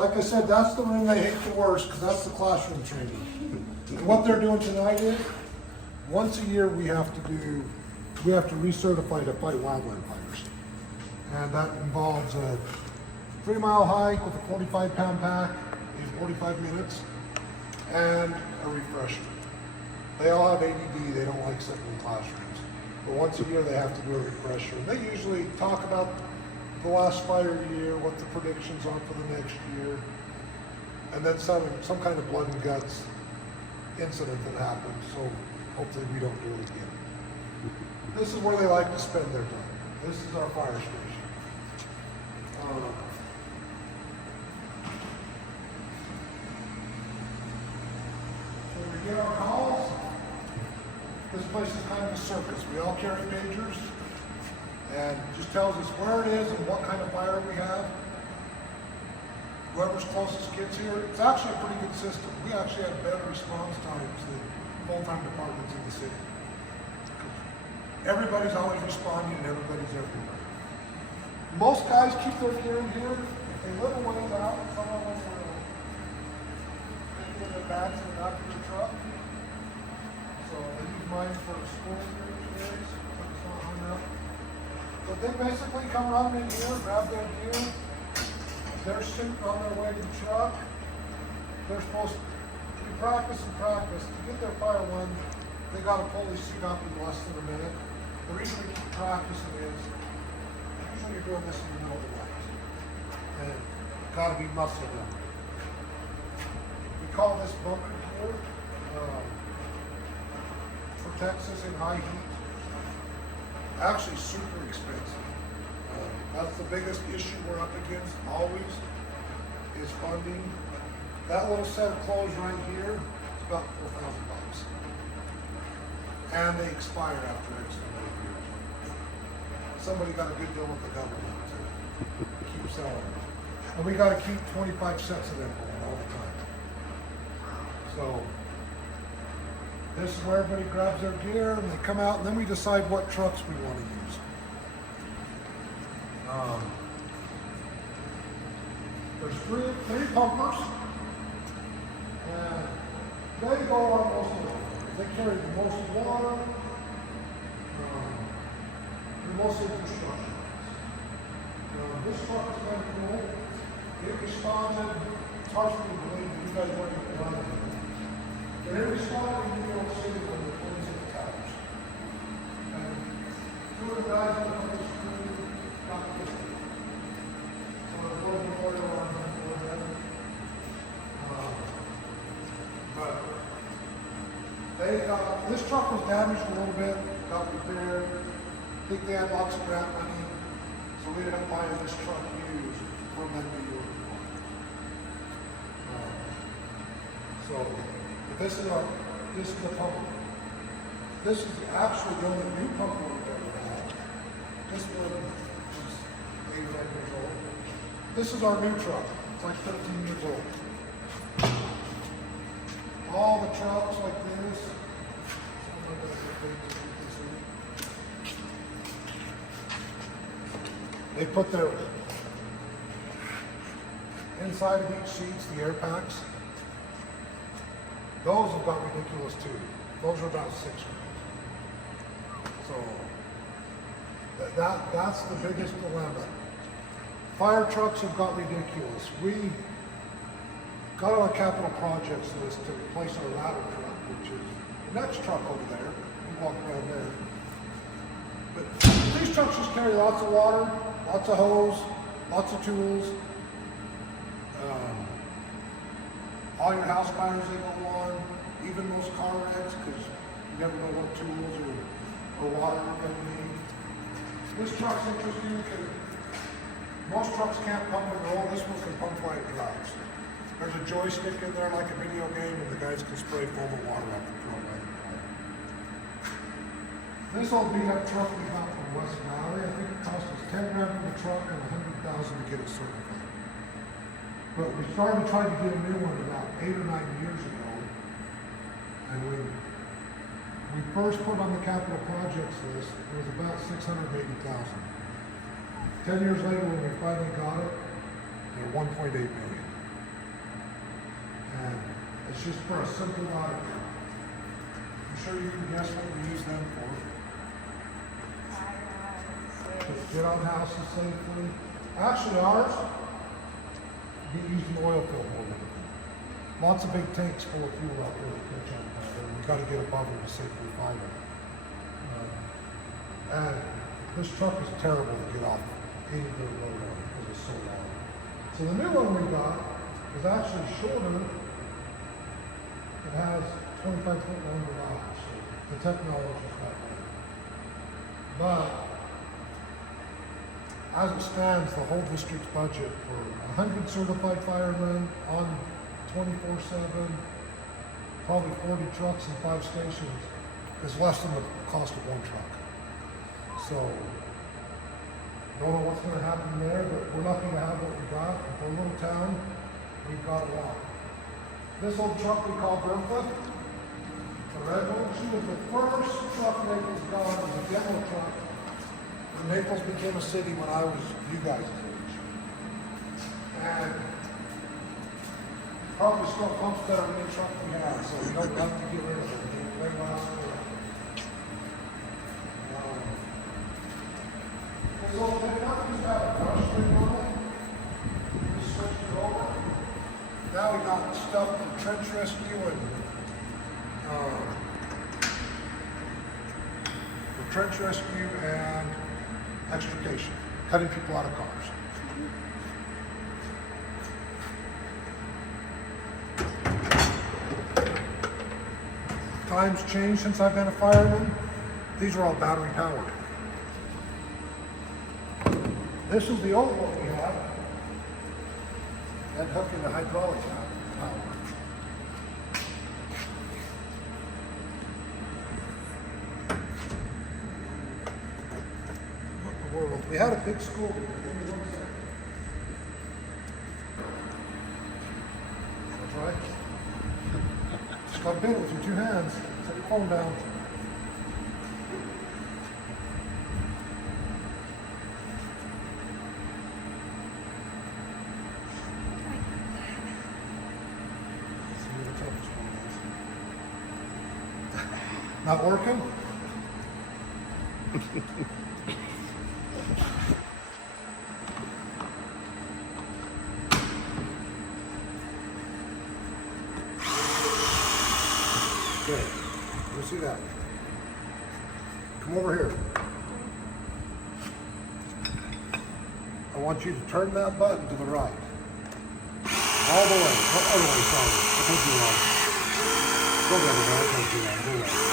Like I said, that's the ring I hate the worst, because that's the classroom training. And what they're doing tonight is, once a year we have to recertify to fight wildland fires. And that involves a 3-mile hike with a 45-pound pack in 45 minutes, and a refresher. They all have ADD, they don't like sitting in classrooms. But once a year they have to do a refresher. And they usually talk about the last fire year, what the predictions are for the next year, and then some kind of blood and guts incident that happened, so hopefully we don't do it again. This is where they like to spend their time. This is our fire station. When we get our calls, this place is kind of a circus. We all carry pagers, and it just tells us where it is and what kind of fire we have. Whoever's closest gets here, it's actually a pretty good system. We actually have better response times than full-time departments in the city. Everybody's always responding and everybody's everywhere. Most guys keep their gear in here. If they live a ways out, some of them will take in their bags in the back of their truck. So I use mine for school days, so it's not hung up. But they basically come running in here, grab their gear. They're sitting on their way to the truck. They're supposed to practice and practice. To get their fire one, they got to pull the seat up in less than a minute. The reason we keep practicing is usually you're doing this in the middle of the night. And got to be muscle memory. We call this bunker gear for Texas in high heat. Actually super expensive. That's the biggest issue we're up against always, is funding. That little set of clothes right here is about $4,000. And they expire after X number of years. Somebody got a good deal with the government to keep selling them. And we got to keep 25 sets of them going all the time. So this is where everybody grabs their gear and they come out, and then we decide what trucks we want to use. There's three pumpers, and they go on most of it. They carry the most water, and mostly construction. This truck is kind of cool. It responded, it's hard for me to believe you guys weren't even running it. But it responded in New York City when the police hit the towers. And two of the guys on the police crew got killed. So there was a lawyer on them for them. But this truck was damaged a little bit, got repaired. I think they had lots of grant money, so we ended up buying this truck used from them New York. This is the pumper. This is actually the only new pumper we've ever had. This one is 8 or 9 years old. This is our new truck. It's like 13 years old. All the trucks like this. They put their inside of each seats, the air packs. Those have got ridiculous too. Those are about 6 grand. So that's the biggest dilemma. Fire trucks have got ridiculous. We got on a capital projects list to replace our ladder truck, which is the next truck over there. We walk around there. But these trucks just carry lots of water, lots of hose, lots of tools. All your house fires they go on, even those car wrecks, because you never know what tools or water you're going to need. This truck's interesting because most trucks can't pump and roll. This one can pump while it drives. There's a joystick in there like a video game, and the guys can spray foam of water off the truck right now. This old beat up truck we got from West Valley, I think it cost us 10 grand for the truck and $100,000 to get it certified. But we started trying to get a new one about 8 or 9 years ago, and we first put on the capital projects list, it was about $680,000. 10 years later, when we finally got it, they're $1.8 million. It's just for a simple water pump. I'm sure you can guess what we use them for. To get on houses safely. Actually ours, we use an oil field more than anything. Lots of big tanks full of fuel out there to catch on fire. We got to get above them to safely fire them. And this truck is terrible to get off any good road on because it's so long. So the new one we got is actually shorter. It has 25 foot longer miles, so the technology is not right. But as it stands, the whole district's budget for 100 certified firemen on 24/7, probably 40 trucks and 5 stations, is less than the cost of one truck. So, don't know what's going to happen there, but we're lucky to have what we got. And for a little town, we've got a lot. This old truck we call Bertha, the red one, she was the first truck Naples got. It was a demo truck. And Naples became a city when I was you guys' age. And probably still pumps better than any truck we have, so we don't have to get rid of it. They last forever. This old pickup, he's got a brush thing on it. We switched it over. Now we got stuff for trench rescue and extrication, cutting people out of cars. Times changed since I've been a fireman. These are all battery powered. This is the old one we have. And hooking the hydraulic power. What in the world? We had a big school here. That's right. Just got bit with your 2 hands. Set your phone down. Not working? Okay, let's see that. Come over here. I want you to turn that button to the right. All the way. Oh, other way, sorry. I told you wrong. Go the other way. I told you wrong. Go right.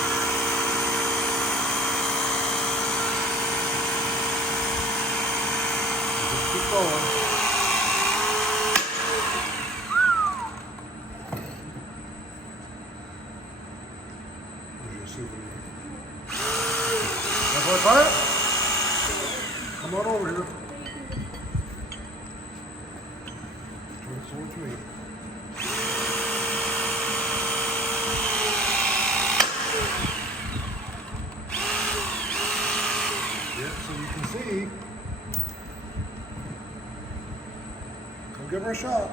Just keep going. Come on over here. Turn this over to me. Yeah, so you can see. Come give her a shot.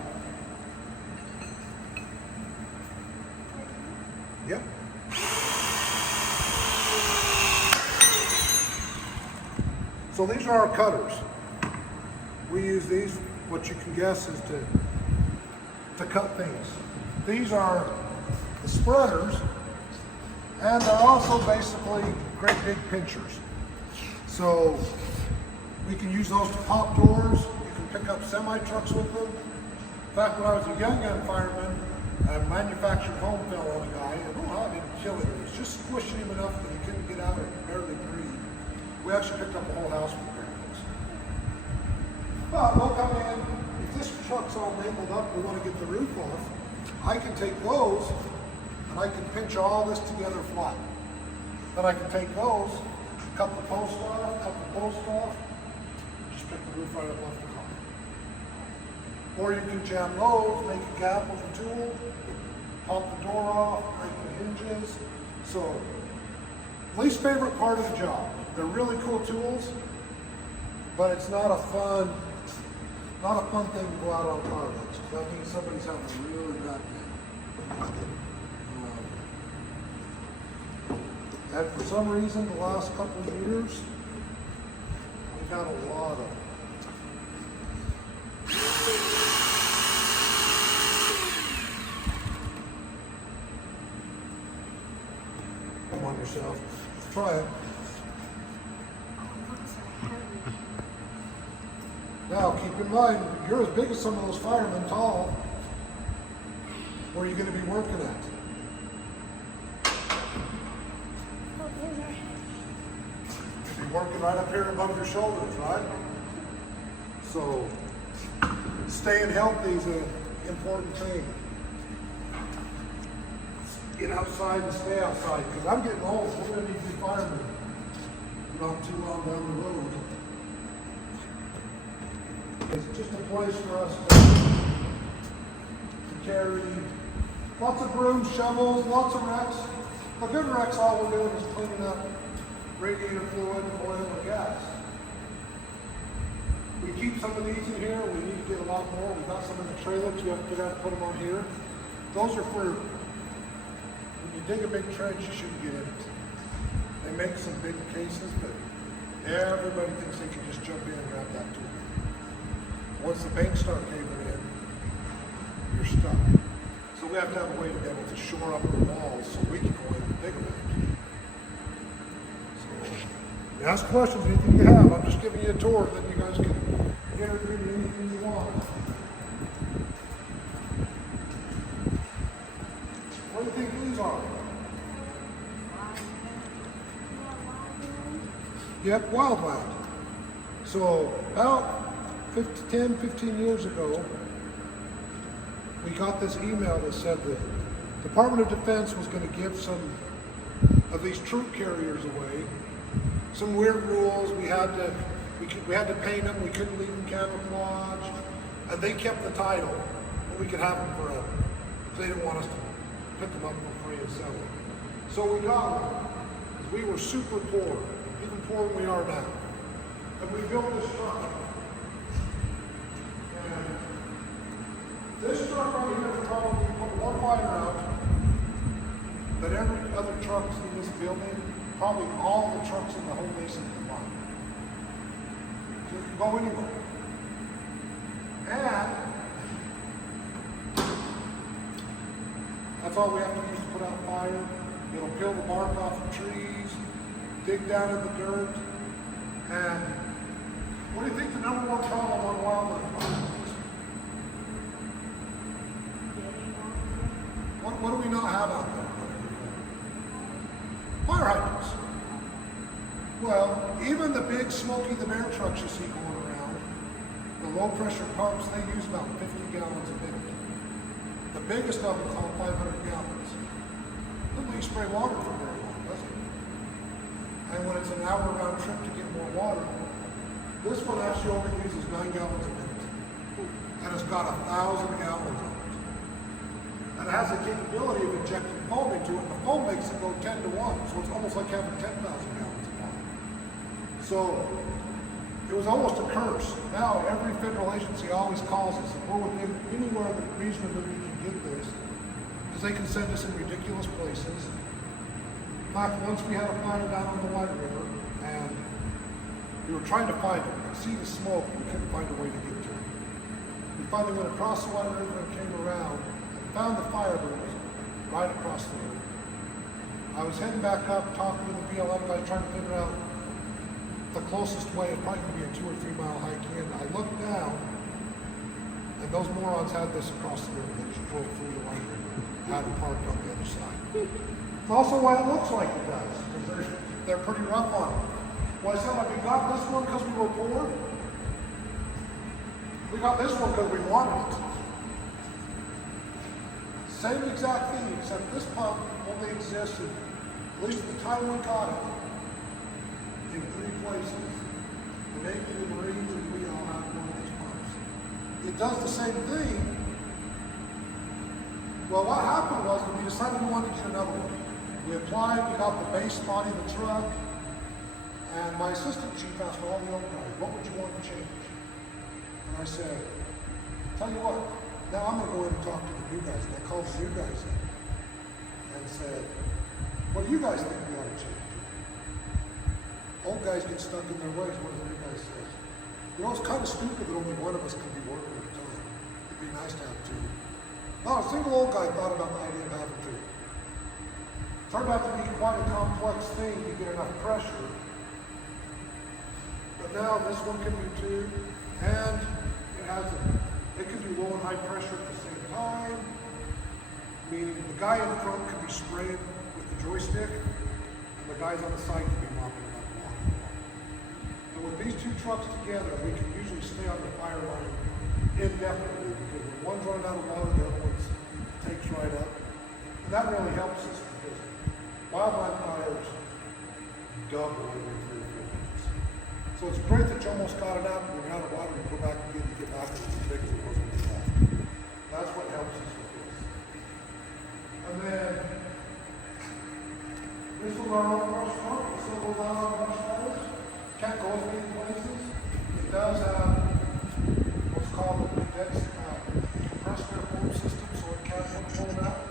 Yep. So these are our cutters. We use these, what you can guess is to cut things. These are the spreaders, and they're also basically great big pinchers. So we can use those to pop doors. You can pick up semi-trucks with them. In fact, when I was a young fireman, a manufactured home fell on a guy, and I didn't kill him. It was just squishing him enough that he couldn't get out and barely breathe. We actually picked up the whole house with barrels. But we'll come in, if this truck's all nailed up, we want to get the roof off, I can take those and I can pinch all this together flat. Then I can take those, cut the post off, just pick the roof right up off the car. Or you can jam those, make a gap with a tool, pop the door off, break the hinges. So, least favorite part of the job. They're really cool tools, but it's not a fun thing to go out on car roads. That means somebody's having a really bad day. And for some reason, the last couple of years, we've had a lot of them. Come on yourself. Try it. Now, keep in mind, you're as big as some of those firemen, tall. Where are you going to be working at? You'll be working right up here above your shoulders, right? So, staying healthy is an important thing. Get outside and stay outside, because I'm getting old, so we're going to need to be firemen not too long down the road. It's just a place for us to carry lots of brooms, shovels, lots of wrecks. A good wrecks, all we're doing is cleaning up radiator fluid, oil, and gas. We keep some of these in here. We need to get a lot more. We've got some in the trailer, so we have to put them on here. Those are for, when you dig a big trench, you shouldn't get in it. They make some big cases, but everybody thinks they can just jump in and grab that tool. Once the banks start caving in, you're stuck. So we have to have a way to be able to shore up the walls so we can go in and dig them. So, you ask questions, anything you have. I'm just giving you a tour, then you guys can interview me anything you want. What do you think these are? Yep, wildland. So about 10, 15 years ago, we got this email that said the Department of Defense was going to give some of these troop carriers away. Some weird rules. We had to paint them. We couldn't leave them camouflaged, and they kept the title, but we could have them forever. They didn't want us to pick them up for free and sell them. So we got them. We were super poor, even poorer than we are now, and we built this truck. This truck right here is probably put more fire out than every other trucks in this building, probably all the trucks in the whole basin combined. So it can go anywhere. And that's all we have to use to put out fire. It'll peel the bark off of trees, dig down in the dirt, and what do you think the number one problem on wildland fire is? What do we not have out there? Fire hydrants. Well, even the big Smokey the Bear trucks you see going around, the low pressure pumps, they use about 50 gallons a minute. The biggest of them call 500 gallons. Doesn't let you spray water for very long, does it? And when it's an hour round trip to get more water, this one actually only uses 9 gallons a minute. And it's got 1,000 gallons on it. And it has the capability of injecting foam into it, and the foam makes it go 10 to 1, so it's almost like having 10,000 gallons of water. So it was almost a curse. Now every federal agency always calls us, and we're within anywhere that reasonably we can get this, because they can send us in ridiculous places. In fact, once we had a fire down on the White River, and we were trying to find it. We could see the smoke, we couldn't find a way to get to it. We finally went across the White River and came around, found the fire, but it was right across the river. I was heading back up, talking to the BLM guys, trying to figure out the closest way. It probably could be a 2 or 3 mile hike in. I looked down, and those morons had this across the river. They just drove through the White River, had it parked on the other side. It's also why it looks like it does, because they're pretty rough on it. Well, I said, like, we got this one because we were poor. We got this one because we wanted it. Same exact thing, except this pump only exists, at least at the time we got it, in 3 places. The Navy, the Marines, and we all have one of these pumps. It does the same thing. Well, what happened was we decided we wanted to get another one. We applied, we got the base body of the truck, and my assistant chief asked all the old guys, what would you want to change? And I said, tell you what, Now I'm gonna go in and talk to the new guys. And I called the new guys in and said, what do you guys think we ought to change? Old guys get stuck in their ways. What do the new guys say? You know, it's kind of stupid that only one of us can be working at a time. It'd be nice to have two. Not a single old guy thought about the idea of having two. Turned out to be quite a complex thing to get enough pressure. But now this one can do two, and it can do low and high pressure at the same time. Meaning the guy in the front can be spraying with the joystick, and the guys on the side can be mopping it up along. And with these two trucks together, we can usually stay on the fire line indefinitely because when one's running out of water, the other one takes right up. And that really helps us because wildland fires double every 3 or 4 minutes. So it's great that you almost got it out, and when you're out of water, you go back again to get back to the big as it was when you left. That's what helps us with this. And then this is our own brush truck. It still goes out on brush fires. Can't go as many places. It does have what's called a condensed compressed air foam system, so it can pull it out.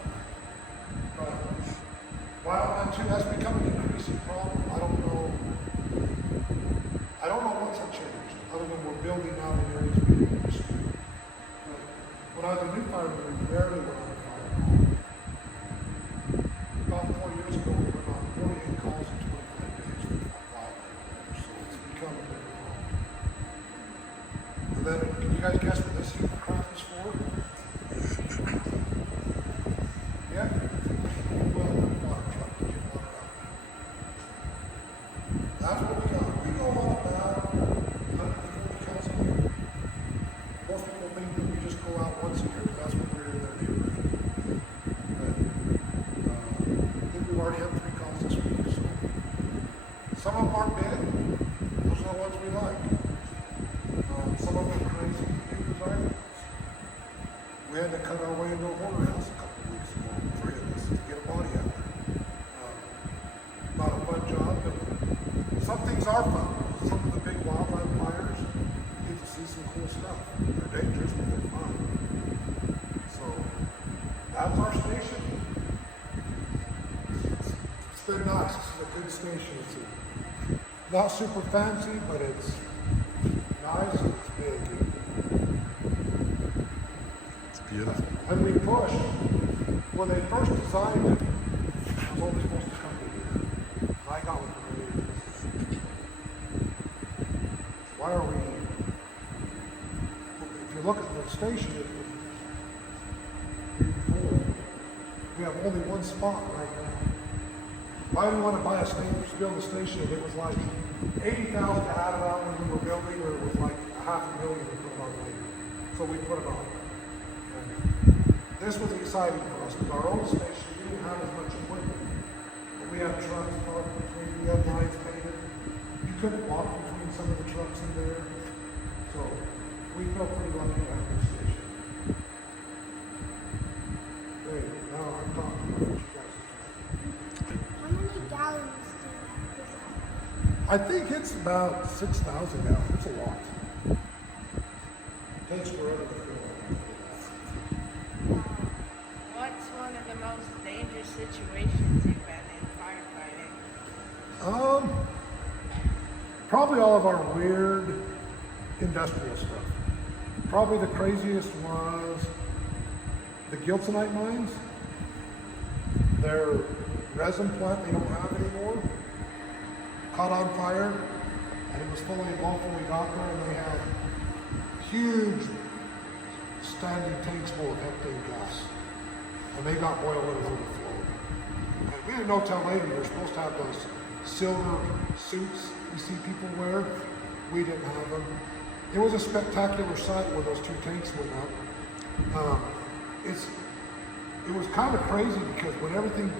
But wildland too, that's become an increasing problem. I don't know what's changed, other than we're building out in areas we didn't used to. But when I was a new fireman, we rarely went on a fire call. About 4 years ago, we went on 48 calls in 25 days for wildland, so it's become a big problem. And then, can you guys guess what this heat craft is for? Yeah? Well, water truck to get water out. That's what we got. We go on about 140 calls a year. Most people think that we just go out once a year because that's when we're in their neighborhood. But I think we've already had 3 calls this week. So some of them aren't big. Those are the ones we like. Some of them are crazy drivers. We had to cut our way into a water house a couple of weeks ago, 3 of us, to get a body out there. Not a fun job, but some things are fun. Some of the big wildland fires, you get to see some cool stuff. They're dangerous, but they're fun. So, that's our station. It's been nice. This is a good station. It's not super fancy, but it's nice and it's big. It's beautiful. And we pushed. When they first designed it, I was only supposed to come to here. I got with the radio. Why are we? If you look at the station, we have only one spot right now. Why do we want to buy build a station if it was like $80,000 to add it on when we were building, or it was like $500,000 to put it on later? So we put it on. And this was exciting for us because our old station, we didn't have as much equipment. But we had trucks parked between, we had lines painted. You couldn't walk between some of the trucks in there. So we felt pretty lucky to have this station. Hey, now I'm talking about what you guys are talking. How many gallons do that? I think it's about 6,000 gallons. It's a lot. Takes forever to fill up. What's one of the most dangerous situations you've been in firefighting? Probably all of our weird industrial stuff. Probably the craziest was the gilsonite mines. Their resin plant they don't have anymore caught on fire, and it was fully engulfed when we got there, and they had huge standing tanks full of heptane gas, and they got boiled and overflowed. And we didn't know till later you're supposed to have those silver suits you see people wear. We didn't have them. It was a spectacular sight when those 2 tanks went up. It was kind of crazy because when everything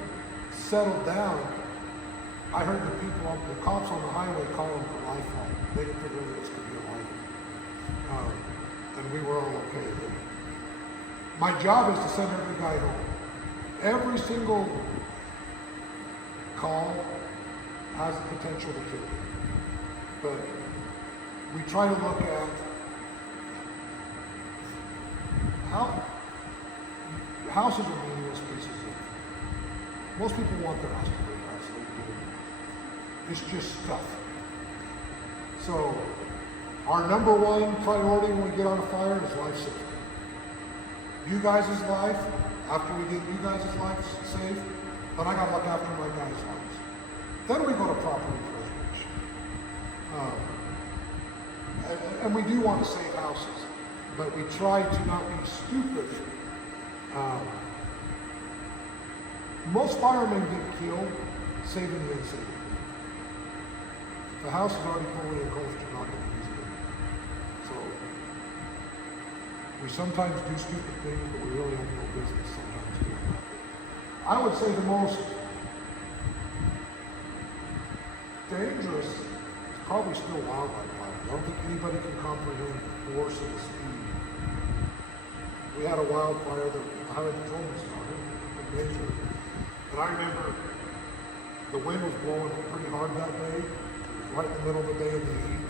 settled down, I heard the cops on the highway call them for lifeline. They didn't figure that this could be a life. And we were all okay. But my job is to send every guy home. Every single call has the potential to kill you. But we try to look at how, houses are meaningless pieces of, most people want their house to be nice, they do. It's just stuff. So, our number one priority when we get on a fire is life safety. You guys' life, after we get you guys' lives safe, then I gotta look after my guys' lives. Then we go to property preservation. And we do want to save houses, but we try to not be stupid. Most firemen get killed saving the insane. The house is already fully engulfed, you're not going to use it. So, we sometimes do stupid things, but we really have no business sometimes doing that. I would say the most dangerous is probably still wildlife fire. I don't think anybody can comprehend the force and the speed. We had a wildfire that the highway patrolman started, a major. And I remember the wind was blowing pretty hard that day, right in the middle of the day in the heat.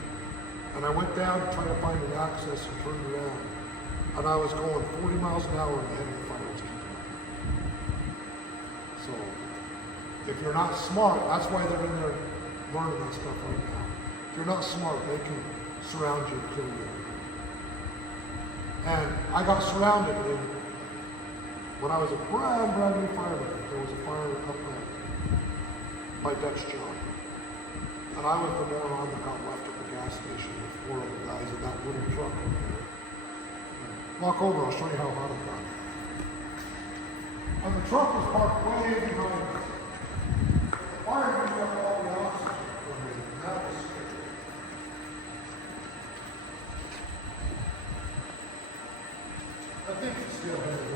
And I went down to try to find an access and turned around. And I was going 40 miles an hour and the head of the fire was keeping up. So, if you're not smart, that's why they're in there learning that stuff right now. If you're not smart, they can surround you and kill you. And I got surrounded when I was a brand new fireman. There was a fire up by Dutch John. And I was the moron that got left at the gas station with 4 other guys in that little truck over there. Walk over, I'll show you how hot it got. And the truck was parked way behind us. The fire used up all the oxygen from me, and that was scary. I think it's still heavy.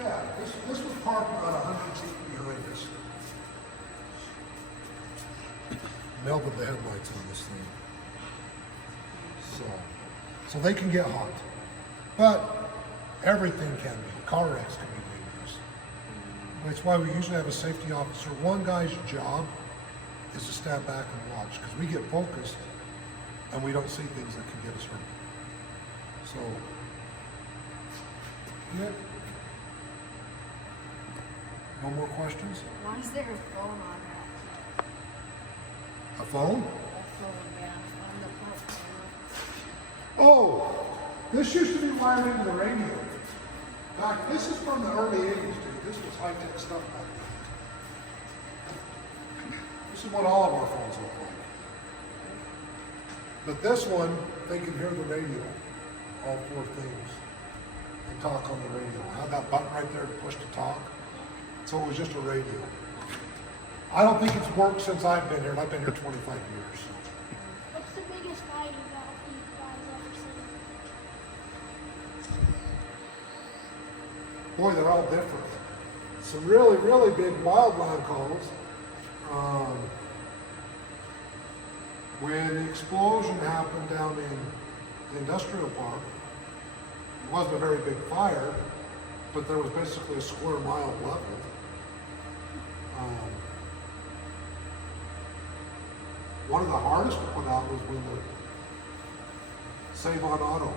Yeah, this was parked about 100 feet behind us. Melted the headlights on this thing. So they can get hot. But everything can be. Car wrecks can be dangerous. That's why we usually have a safety officer. One guy's job is to stand back and watch, because we get focused and we don't see things that can get us hurt. So, yeah. No more questions? Why is there a phone on that? A phone? A phone, yeah, on the pump. Oh, this used to be wired into the radio. Doc, this is from the early 80s, dude. This was high-tech stuff back then. This is what all of our phones look like. But this one, they can hear the radio, all 4 things, and talk on the radio. I had that button right there to push to talk. So it was just a radio. I don't think it's worked since I've been here, and I've been here 25 years. What's the biggest fire you guys ever seen? Boy, they're all different. Some really, really big wildland calls. When the explosion happened down in the industrial park, it wasn't a very big fire, but there was basically a square mile level. One of the hardest to put out was when the Save on Auto,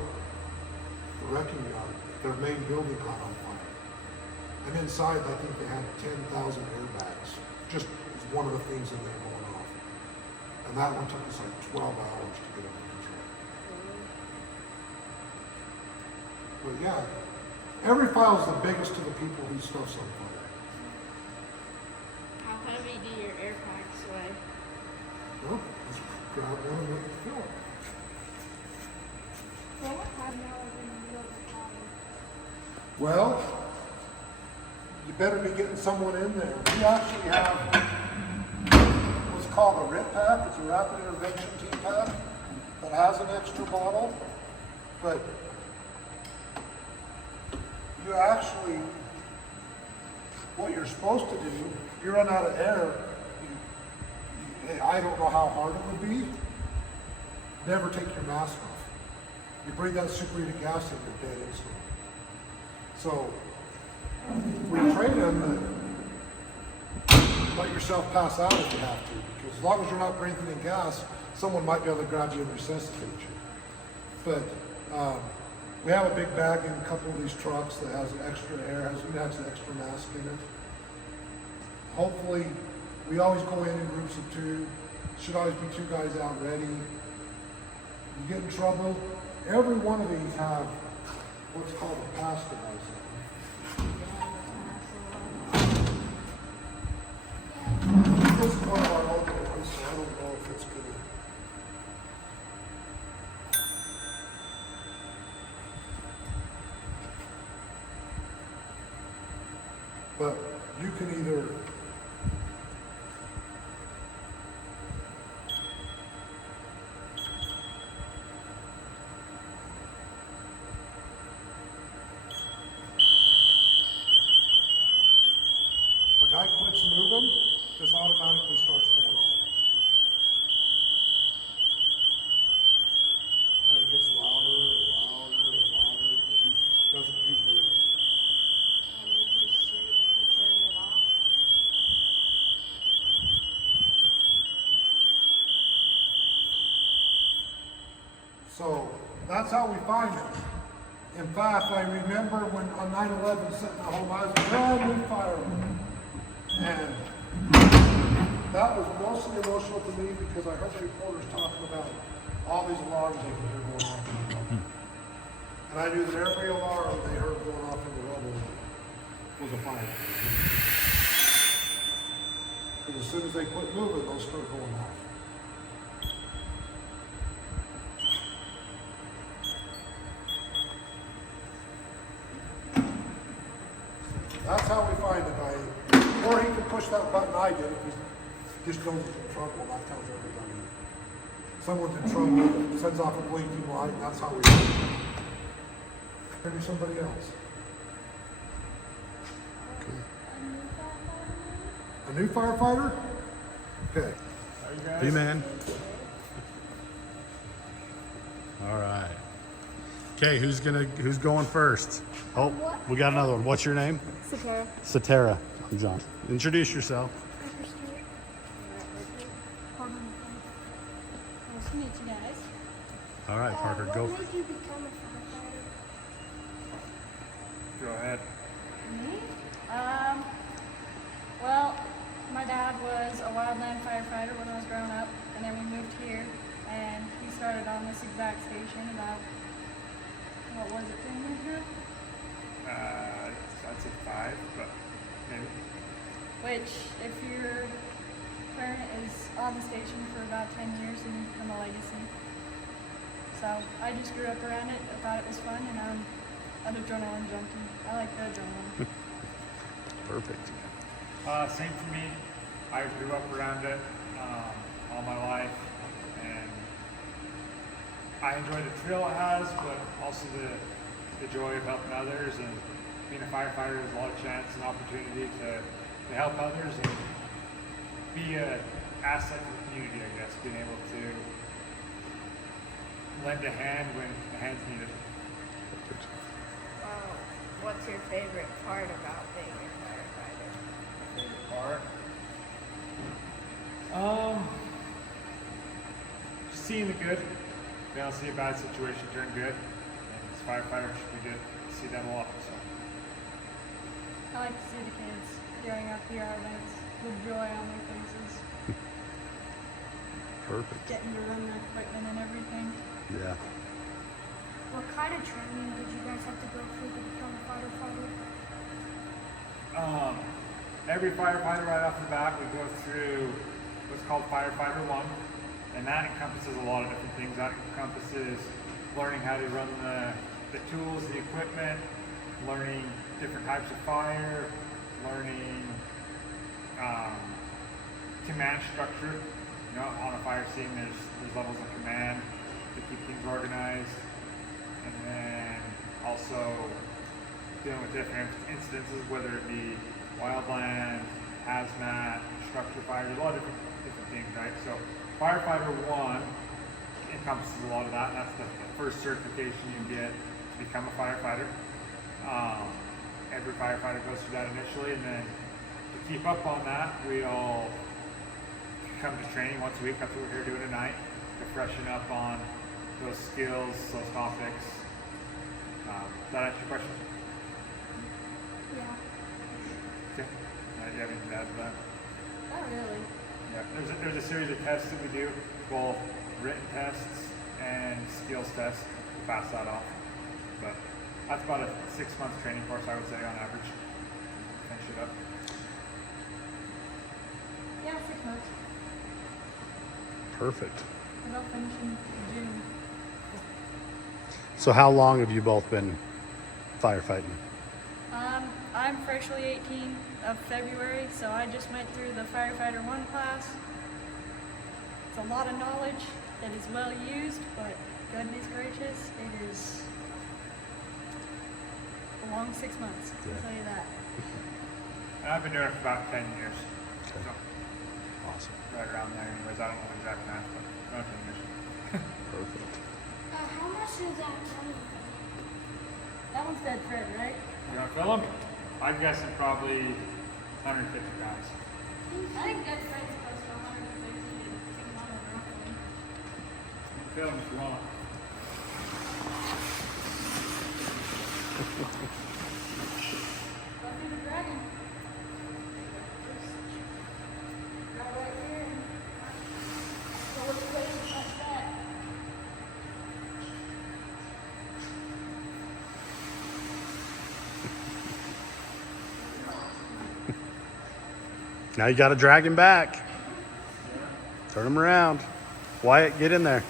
the wrecking yard, their main building caught on fire. And inside, I think they had 10,000 airbags. Just as one of the things in there going off. And that one took us like 12 hours to get under control. But yeah, every file is the biggest to the people whose stuff's on fire. How heavy do your air packs weigh? Well, let's grab one and let it fill it. So what time now are we in the fire? Well, you better be getting someone in there. We actually have what's called a RIT pack. It's a rapid intervention team pack that has an extra bottle, but you actually, what you're supposed to do, if you run out of air, I don't know how hard it would be, never take your mask off. You breathe that superheated gas in, you're dead instantly. So, we train them to let yourself pass out if you have to, because as long as you're not breathing in gas, someone might be able to grab you and resuscitate you. But we have a big bag in a couple of these trucks that has an extra air, has an extra mask in it. Hopefully, we always go in groups of 2. Should always be 2 guys out ready. You get in trouble, every one of these have what's called a pass device. This is one of our local ones, so I don't know if it's good. But you can either if a guy quits moving, this automatically starts going off. And it gets louder and louder and louder if he doesn't keep moving. And we just shake to turn it off. So that's how we find it. In fact, I remember when on 9/11 sitting at home, I was like, oh, we firemen. And that was mostly emotional to me because I heard the reporters talking about all these alarms they could hear going off in the rubble. And I knew that every alarm they heard going off in the rubble was a fire. And as soon as they quit moving, those start going off. That's how we find a guy. Or he can push that button I did if he just knows he's in trouble. That tells everybody. Someone's in trouble, sends off a blinking light, and that's how we do it. Maybe somebody else. A new firefighter? Okay. B-Man. All right. Okay, who's going first? Oh, we got another one. What's your name? Satara. Satara. I'm John. Introduce yourself. Nice to meet you guys. All right, Parker, go. What made you become a firefighter? Go ahead. Me? Well, my dad was a wildland firefighter when I was growing up, and then we moved here, and he started on this exact station about, what was it, 10 years ago? I'd say 5, but maybe. Which, if your parent is on the station for about 10 years, then you become a legacy. So I just grew up around it, I thought it was fun, and I'm an adrenaline junkie. I like the adrenaline. Perfect. Same for me. I grew up around it all my life, and I enjoy the thrill it has, but also the joy of helping others. And being a firefighter is a lot of chance and opportunity to help others and be an asset to the community, I guess, being able to lend a hand when a hand's needed. What's your favorite part about being a firefighter? Favorite part? Just seeing the good. Being able to see a bad situation turn good. And as firefighters, we get to see that a lot. So. I like to see the kids growing up here, events, the joy on their faces, Perfect. getting to run their equipment and everything. Yeah. What kind of training did you guys have to go through to become a firefighter? Every firefighter right off the bat, we go through what's called Firefighter 1, and that encompasses a lot of different things. That encompasses learning how to run the tools, the equipment, learning different types of fire, learning command structure. You know, on a fire scene, there's levels of command to keep things organized, and then also dealing with different incidences, whether it be wildland, hazmat, structure fire, there's a lot of different things, right? So Firefighter 1 encompasses a lot of that. That's the first certification you get to become a firefighter. Every firefighter goes through that initially, and then to keep up on that, we all come to training once a week. That's what we're here doing tonight. to freshen up on those skills, those topics. Does that answer your question? Yeah. Okay. Do you have anything to add to that? Not really. Yeah. There's a series of tests that we do, both written tests and skills tests to pass that off. But that's about a 6-month training course, I would say, on average. Finish it up. Yeah, 6 months. Perfect. I'll finish in June. So how long have you both been firefighting? I'm freshly 18 of February, so I just went through the Firefighter 1 class. It's a lot of knowledge that is well used, but goodness gracious, it is a long 6 months, I'll tell you that. And I've been doing it for about 10 years. Okay. So, Awesome. right around there anyways. I don't know the exact math, but around 10 years. Perfect. How much is that money? That one's dead Fred, right? You want to fill them? I'm guessing probably 150 pounds. I think dead Fred's close to 150 roughly. Fill them if you want. Go through the dragon. Go right here. Go with the way to touch that. Now you got to drag him back. Turn him around. Wyatt, get in there.